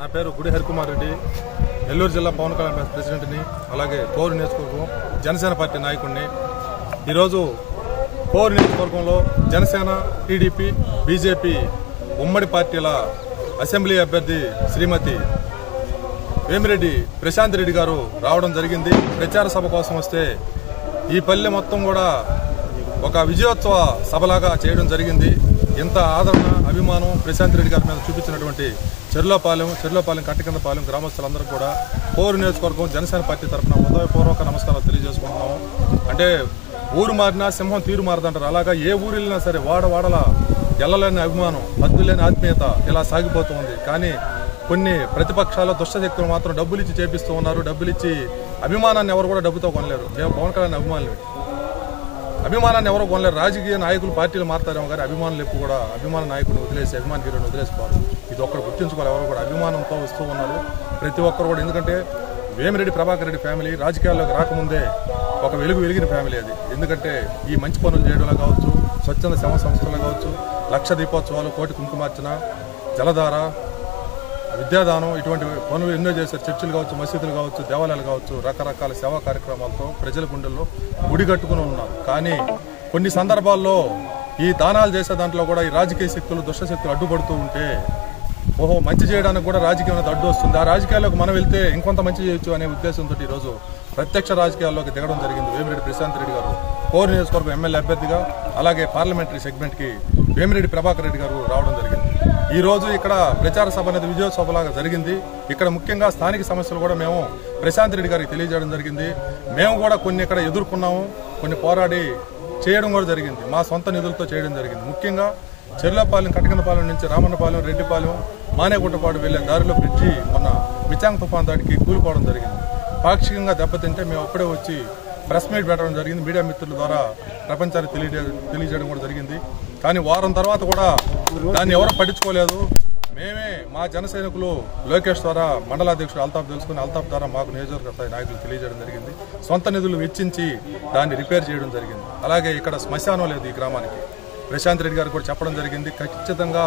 నా పేరు గుడి హరికుమార్ రెడ్డి, నెల్లూరు జిల్లా పవన్ కళ్యాణ్ ప్రెసిడెంట్ని, అలాగే కోరు నియోజకవర్గం జనసేన పార్టీ నాయకుడిని. ఈరోజు కోరు నియోజకవర్గంలో జనసేన, టీడీపీ, బీజేపీ ఉమ్మడి పార్టీల అసెంబ్లీ అభ్యర్థి శ్రీమతి వేమిరెడ్డి ప్రశాంత్ రెడ్డి గారు రావడం జరిగింది. ప్రచార సభ కోసం వస్తే ఈ పల్లె మొత్తం కూడా ఒక విజయోత్సవ సభలాగా చేయడం జరిగింది. ఇంత ఆదరణ, అభిమానం ప్రశాంత్ రెడ్డి గారి మీద చూపించినటువంటి చెర్లోపాలెం కట్టకిందపాలెం గ్రామస్తులందరూ కూడా కోరు నియోజకవర్గం జనసేన పార్టీ తరఫున హృదయపూర్వక నమస్కారాలు తెలియజేసుకుంటున్నాము. అంటే ఊరు మారినా సింహం తీరు మారదంటారు. అలాగా ఏ ఊరు వెళ్ళినా సరే వాడవాడల ఎల్లలేని అభిమానం, హద్దులేని ఆత్మీయత ఇలా సాగిపోతూ ఉంది. కానీ కొన్ని ప్రతిపక్షాలు దుష్టశక్తులు మాత్రం డబ్బులు ఇచ్చి చేపిస్తూ ఉన్నారు. డబ్బులు ఇచ్చి అభిమానాన్ని ఎవరు కూడా డబ్బుతో కొనలేరు. మేము పవన్ కళ్యాణ్ అభిమానాన్ని ఎవరో కొనలేరు. రాజకీయ నాయకులు పార్టీలు మారుతారేమో కానీ అభిమానులు ఎప్పుడు కూడా అభిమాన నాయకుడిని వదిలేసి, అభిమాన హీరోని వదిలేసిపోరు. ఇది ఒక్కరు గుర్తించుకోవాలి. ఎవరు కూడా అభిమానంతో వస్తూ ఉన్నారు ప్రతి ఒక్కరు కూడా. ఎందుకంటే వేమిరెడ్డి ప్రభాకర్ రెడ్డి ఫ్యామిలీ రాజకీయాల్లోకి రాకముందే ఒక వెలిగిన ఫ్యామిలీ అది. ఎందుకంటే ఈ మంచి పనులు చేయడంలో కావచ్చు, స్వచ్ఛంద సేవా సంస్థలు కావచ్చు, లక్ష దీపోత్సవాలు, కోటి కుంకుమార్చన, జలధార, విద్యాదానం, ఇటువంటి పనులు ఎన్నో చేశారు. చర్చిలు కావచ్చు, మసీదులు కావచ్చు, దేవాలయాలు కావచ్చు, రకరకాల సేవా కార్యక్రమాలతో ప్రజల గుండెల్లో గుడి కట్టుకుని ఉన్నారు. కానీ కొన్ని సందర్భాల్లో ఈ దానాలు చేసే దాంట్లో కూడా ఈ రాజకీయ శక్తులు, దుష్టశక్తులు అడ్డుపడుతూ ఉంటే మంచి చేయడానికి కూడా రాజకీయం అనేది అడ్డు వస్తుంది. ఆ రాజకీయాల్లోకి మనం వెళ్తే ఇంకొంత మంచి చేయొచ్చు అనే ఉద్దేశంతో ఈరోజు ప్రత్యక్ష రాజకీయాల్లోకి దిగడం జరిగింది. వేమిరెడ్డి ప్రశాంత్ రెడ్డి గారు కోరు నియోజకవర్గం ఎమ్మెల్యే అభ్యర్థిగా, అలాగే పార్లమెంటరీ సెగ్మెంట్కి వేమిరెడ్డి ప్రభాకర్ రెడ్డి గారు రావడం జరిగింది. ఈ రోజు ఇక్కడ ప్రచార సభ అనేది విజయోత్సవలాగా జరిగింది. ఇక్కడ ముఖ్యంగా స్థానిక సమస్యలు కూడా మేము ప్రశాంత్ రెడ్డి గారికి తెలియజేయడం జరిగింది. మేము కూడా కొన్ని ఇక్కడ ఎదుర్కొన్నాము, కొన్ని పోరాడి చేయడం కూడా జరిగింది. మా సొంత నిధులతో చేయడం జరిగింది. ముఖ్యంగా చెర్లోపాలెం కట్టకిందపాలెం నుంచి రామన్నపాలెం, రెడ్డిపాలెం, మానేగుట్టపాడు వెళ్లే దారిలో బ్రిడ్జి మొన్న మిచాంగ్ తుఫాన్ దాడికి కూలిపోవడం జరిగింది. పాక్షికంగా దెబ్బతింటే మేము అప్పుడే వచ్చి ప్రెస్ మీట్ పెట్టడం జరిగింది. మీడియా మిత్రుల ద్వారా ప్రపంచానికి తెలియజేయడం కూడా జరిగింది. కానీ వారం తర్వాత కూడా దాన్ని ఎవరు పట్టించుకోలేదు. మేమే మా జన సైనికులు లోకేష్ ద్వారా మండలాధ్యక్షుడు అల్తాఫ్ తెలుసుకుని అల్తాఫ్ ద్వారా మాకు నియోజకవర్గ నాయకులు తెలియజేయడం జరిగింది. సొంత నిధులు వెచ్చించి దాన్ని రిపేర్ చేయడం జరిగింది. అలాగే ఇక్కడ శ్మశానం లేదు ఈ గ్రామానికి. ప్రశాంత్ రెడ్డి గారు కూడా చెప్పడం జరిగింది, ఖచ్చితంగా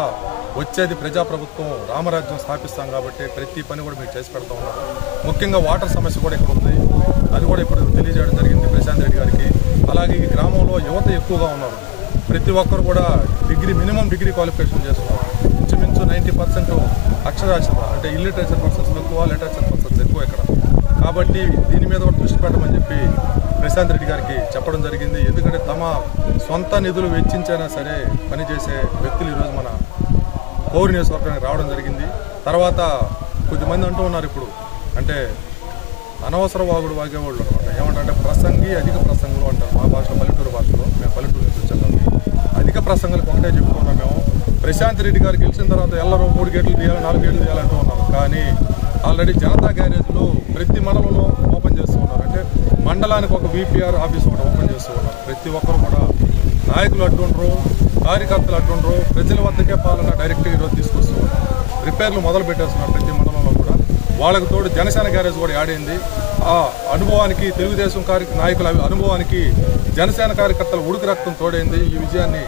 వచ్చేది ప్రజాప్రభుత్వం, రామరాజ్యం స్థాపిస్తాం కాబట్టి ప్రతి పని కూడా మీరు చేసి పెడతా ఉన్నారు. ముఖ్యంగా వాటర్ సమస్య కూడా ఇక్కడ ఉంది. అది కూడా ఇప్పుడు తెలియజేయడం జరిగింది ప్రశాంత్ రెడ్డి గారికి. అలాగే ఈ గ్రామంలో యువత ఎక్కువగా ఉన్నారు. ప్రతి ఒక్కరు కూడా మినిమం డిగ్రీ క్వాలిఫికేషన్ చేస్తున్నారు. ఇంచుమించు 90% అక్షరాస్యత, అంటే ఇల్లిటరేచర్ పర్సన్స్ తక్కువ, లిటరేచర్ పర్సన్స్ ఎక్కువ ఇక్కడ. కాబట్టి దీని మీద కూడా దృష్టి పెట్టమని చెప్పి ప్రశాంత్ రెడ్డి గారికి చెప్పడం జరిగింది. ఎందుకంటే తమ సొంత నిధులు వెచ్చించైనా సరే పనిచేసే వ్యక్తులు ఈరోజు మన కోరు నియోజకవర్గానికి రావడం జరిగింది. తర్వాత కొద్దిమంది అంటూ ఉన్నారు ఇప్పుడు, అంటే అనవసర వాగుడు వాగేవాళ్ళు అనమాట. ఏమంటారంటే ప్రసంగి, అధిక ప్రసంగులు అంటారు మా భాషలో, పల్లెటూరు భాషలో. మేము పల్లెటూరు నుంచి వచ్చాం కాబట్టి అధిక ప్రసంగులకు ఒకటే చెప్పుకున్నాం. మేము ప్రశాంత్ రెడ్డి గారు గెలిచిన తర్వాత ఎల్లరూ 3 గేట్లు తీయాలి, 4 గేట్లు తీయాలంటూ ఉన్నాం. కానీ ఆల్రెడీ జనతా గ్యారేజ్లు ప్రతి మండలంలో ఓపెన్ చేస్తూ ఉన్నారు. అంటే మండలానికి ఒక VPR ఆఫీస్ ఒకటి ఓపెన్ చేస్తూ ఉన్నారు. ప్రతి ఒక్కరు కూడా నాయకులు అడ్డుండ్రు, కార్యకర్తలు అడ్డుండ్రు, ప్రజల వద్దకే పాలన డైరెక్ట్గా ఈరోజు తీసుకొస్తూ ఉన్నారు. రిపేర్లు మొదలు పెట్టేస్తున్నారు ప్రతి మండలంలో కూడా. వాళ్ళకి తోడు జనసేన గ్యారేజ్ కూడా యాడైంది. ఆ అనుభవానికి, తెలుగుదేశం నాయకుల అనుభవానికి జనసేన కార్యకర్తల ఉడుకు రక్తం తోడైంది. ఈ విజయాన్ని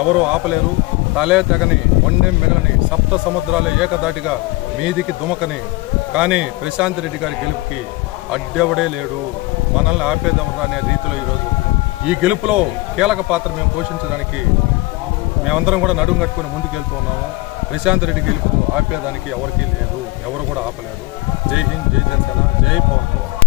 ఎవరూ ఆపలేరు. తలే తెగని, మొండెం మిగలని, సప్త సముద్రాలే ఏకదాటిగా మీదికి దుమకని. కానీ ప్రశాంత్ రెడ్డి గారి గెలుపుకి అడ్డెవడే లేడు, మనల్ని ఆపేదెవరా అనే రీతిలో ఈరోజు ఈ గెలుపులో కీలక పాత్ర మేము పోషించడానికి మేమందరం కూడా నడుము కట్టుకుని ముందుకు వెళ్తూ ఉన్నాము. ప్రశాంత్ రెడ్డి గెలుపు ఆపేదానికి ఎవరికీ లేదు, ఎవరు కూడా ఆపలేదు. జై హింద్, జై జనసేన, జై పవన్ కళ్యాణ్.